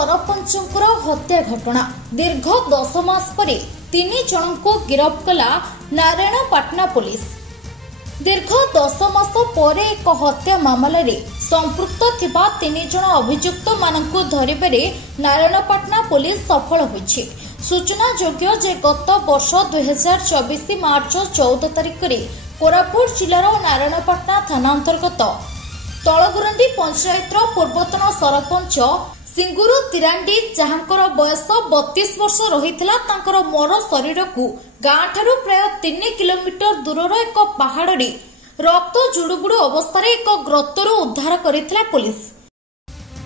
सरपंचଙ୍କର हत्या घटना दीर्घ 10 मास पर 3 जनଙ୍କୁ गिरफ कला नारायणपाटना पुलिस। दीर्घ 10 मास पर एक हत्या मामला रे संपृक्त थिबा 3 जन अभियुक्त मानकु धरिबारे नारायणपाटना पुलिस सफल होइछि। सूचना योग्य जे गत वर्ष 2024 मार्च 14 तारिख रे कोरापुट जिलार नारायणपाटना थाना अंतर्गत तलगुरंडी पंचायत पूर्वतन सरपंच सिंगुरु तिरांडी जहांकर बयस 32 वर्ष रहितला तांकर मर शरीर को गाँ ठारू प्राय 3 किलोमीटर दूरर एक पहाड़ रे रक्त जुड़ुबुड़ु अवस्था एक ग्रतरु उद्धार करितला पुलिस।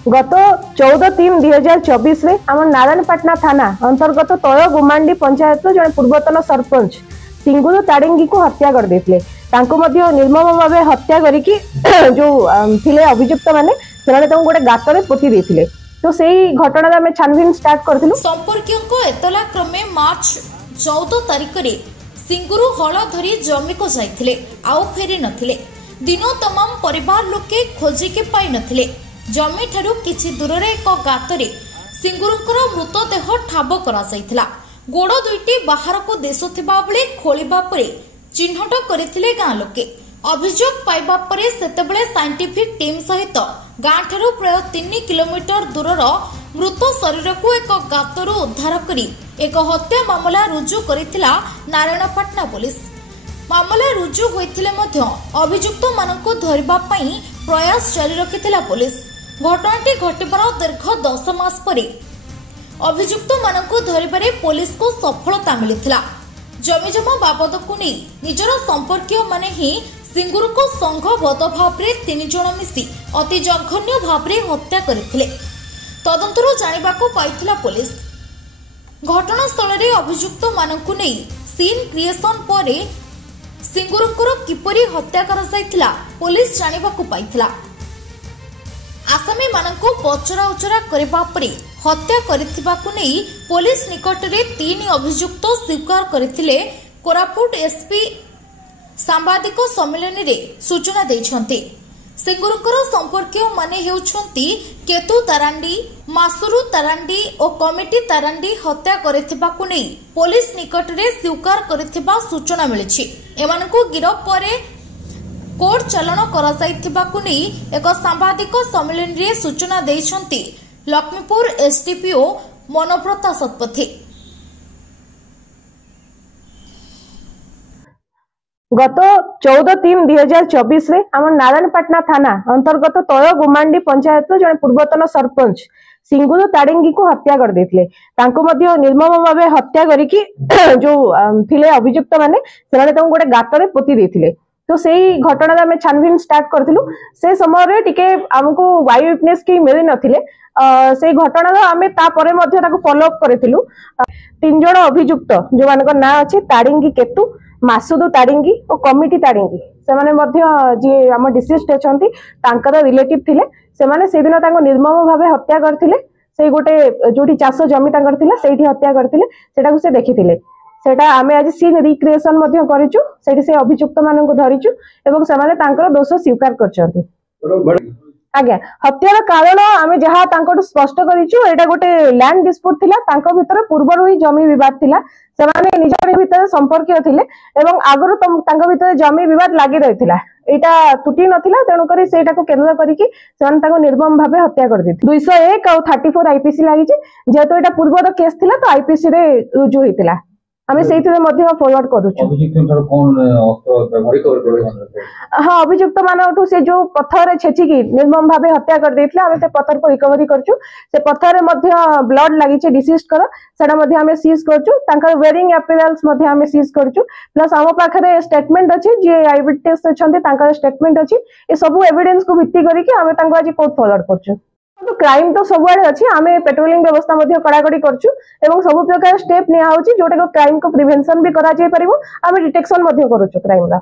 गत 14/3/2024 रे आम नारायणपाटना थाना अंतर्गत तल गुमांडी पंचायत जन पूर्वतन सरपंच सिंगुरु ताड़िंगी को हत्या कर देथिले। तांको मध्य निर्मम भावे हत्या करिकी जो थिले अभियुक्त माने सेमाने तांको गोटे गातरे पोती देथिले। तो सेही घटना रे छानबीन स्टार्ट करथिलु। संपर्कियों एतला क्रमे मार्च 14 तारिख रे सिंगुरु हल धरी जमी को जाइथिले आउ फेरी नथिले। दिनो तमाम परिवार लोके खोजी के पाई नथिले। जमी ठारू किछि दूर रे एक गातरे सिंगुरुकर मृतदेह ठाब करा जाइथिला। गोड़ दुईटी बाहर को दिसुथिबा बेले खोलिबा परे चिन्हट करथिले गाँ लोके। अभियोग पाइबा परे सेतेबेले साइंटिफिक टीम सहित गाँ ठारू प्राय 3 किलोमीटर दूरर मृत शरीर को एक गातरू उद्धार करी एक हत्या मामला रुजु करिथिला नारायणपाटना पुलिस। मामला रुजु होइथिले मध्य अभियुक्त मानकु धरिबा पई प्रयास जारी रखिथिला पुलिस। घटनाटी घटिबार दीर्घ 10 मास परे अभियुक्त मानकु धरिबारे पुलिस को सफलता मिलिथिला। जमीजमा बाबद को नहीं निजर संपर्कीय माने ही सिंगुरु को संघबद्ध भावरे 3 जन मिसी अति जघन्य भावरे हत्या करथिले। तदंतरु जानिबाकू पाइथिला पुलिस। घटनास्थल रे अभियुक्त मानकु नहीं सीन क्रिएशन परे सिंगुरुकर किपरि हत्या करा जायथिला पुलिस जानिबाकू पाइथिला। आसामी मानकु पचरा उचरा करबा परे हत्या करिथिबाकू नहीं पुलिस निकट रे 3 अभियुक्त स्वीकार करथिले। कोरापुट एसपी सांबादिक सम्मेलन रे सूचना दैछन्ते। सिंगुरुकर संपर्कीय माने हेउछन्ती केतु तारांडी, मासुरु तारांडी और कमिटी तारांडी हत्या करिथिबाकू नहीं पुलिस निकट रे स्वीकार करिथिबा सूचना मिलिछि। एमानकू गिरफ परे कोर्ट चालन करा जाइथिबाकू नहीं एक सांबादिक सम्मेलन रे सूचना दैछन्ती लक्ष्मीपुर एसडीपीओ मनोव्रता सतपथी। गत 14/3/2024 रे आम नारायणपाटना थाना अंतर्गत तल गुमांडी पंचायत जन पूर्वतन सरपंच सिंगुरु ताड़िंगी को हत्या कर देथिले। तांको मध्य निर्मम भावे हत्या करिकी जो थिले अभियुक्त माने सेमाने तांको गोटे गातरे पोती देथिले। तो सेही घटना रे छानबीन स्टार्ट करथिलु। से समय रे टिके हमको वाई विटनेस की मिली नथिले। से घटना रो आमे ता परे मध्य ताको फॉलो अप करथिलु। 3 जन अभियुक्त जो मानक ना अछि ताड़िंगी केतु, मासुदु ताड़िंगी और कमिटी ताड़िंगी से माने मध्य जे हम डिसिस्ट अछंती तांकर रिलेटिव थिले। से माने से दिन ताको निर्मम भावे हत्या करथिले। से गोटे जोठी चाष जमी तांकर थिला सेठी हत्या करथिले। सेटा को से देखिथिले। सेटा आमे आज सीन रिक्रिएशन मध्य करिचु। सेठी से अभियुक्त मानन को धरिचु एवं से माने तांकर दोष स्वीकार करचंती। आज्ञा हत्यार कारण आमे जहा तांको स्पष्ट करिचु। एटा गोटे लैंड डिस्प्यूट थिला। तांको भितर पूर्वरु ही जमी विवाद थिला। से माने निजर भितर संपर्क थिले एवं आगरु तांको भितर जमी विवाद लागि रहिथिला। एटा तुटी नथिला तेनु करी सेटा को केंद्र करिकि सेमान ताको निर्मम भावे हत्या कर देथि। 201 और 34 आईपीसी लागि जे जेतो एटा पूर्वर केस थिला तो आईपीसी रे रुजु होइतिला। आमे सेइथिरे मध्य फॉरवर्ड करूछु। अभियुक्तनर कोन अस्त्र व्यवहार कर हां अभियुक्त मानठु से जो पत्थर रे छेची की निर्मम भावे हत्या कर देथिले। आमे से पत्थर को रिकवरी करछु। से पत्थर रे मध्य ब्लड लागि छे डिसीज कर सेडा मध्य आमे सीज करछु। तांकर वेयरिंग अपीयरल्स मध्य आमे सीज करछु। प्लस आम पाखरे स्टेटमेंट अछि जे आई विटनेस छथि तांकर स्टेटमेंट अछि। ए सब एविडेंस को भित्ति करी के आमे तांको आज कोर्ट फॉरवर्ड करछु। तो क्राइम तो सब आड़े अच्छी आम पेट्रोलिंग व्यवस्था कड़ाकड़ी करछु एवं सब प्रकार स्टेप निया होची जोटा को क्राइम को प्रिवेंशन भी करा जाय परिबो। आम डिटेक्शन करूछु क्राइम रा।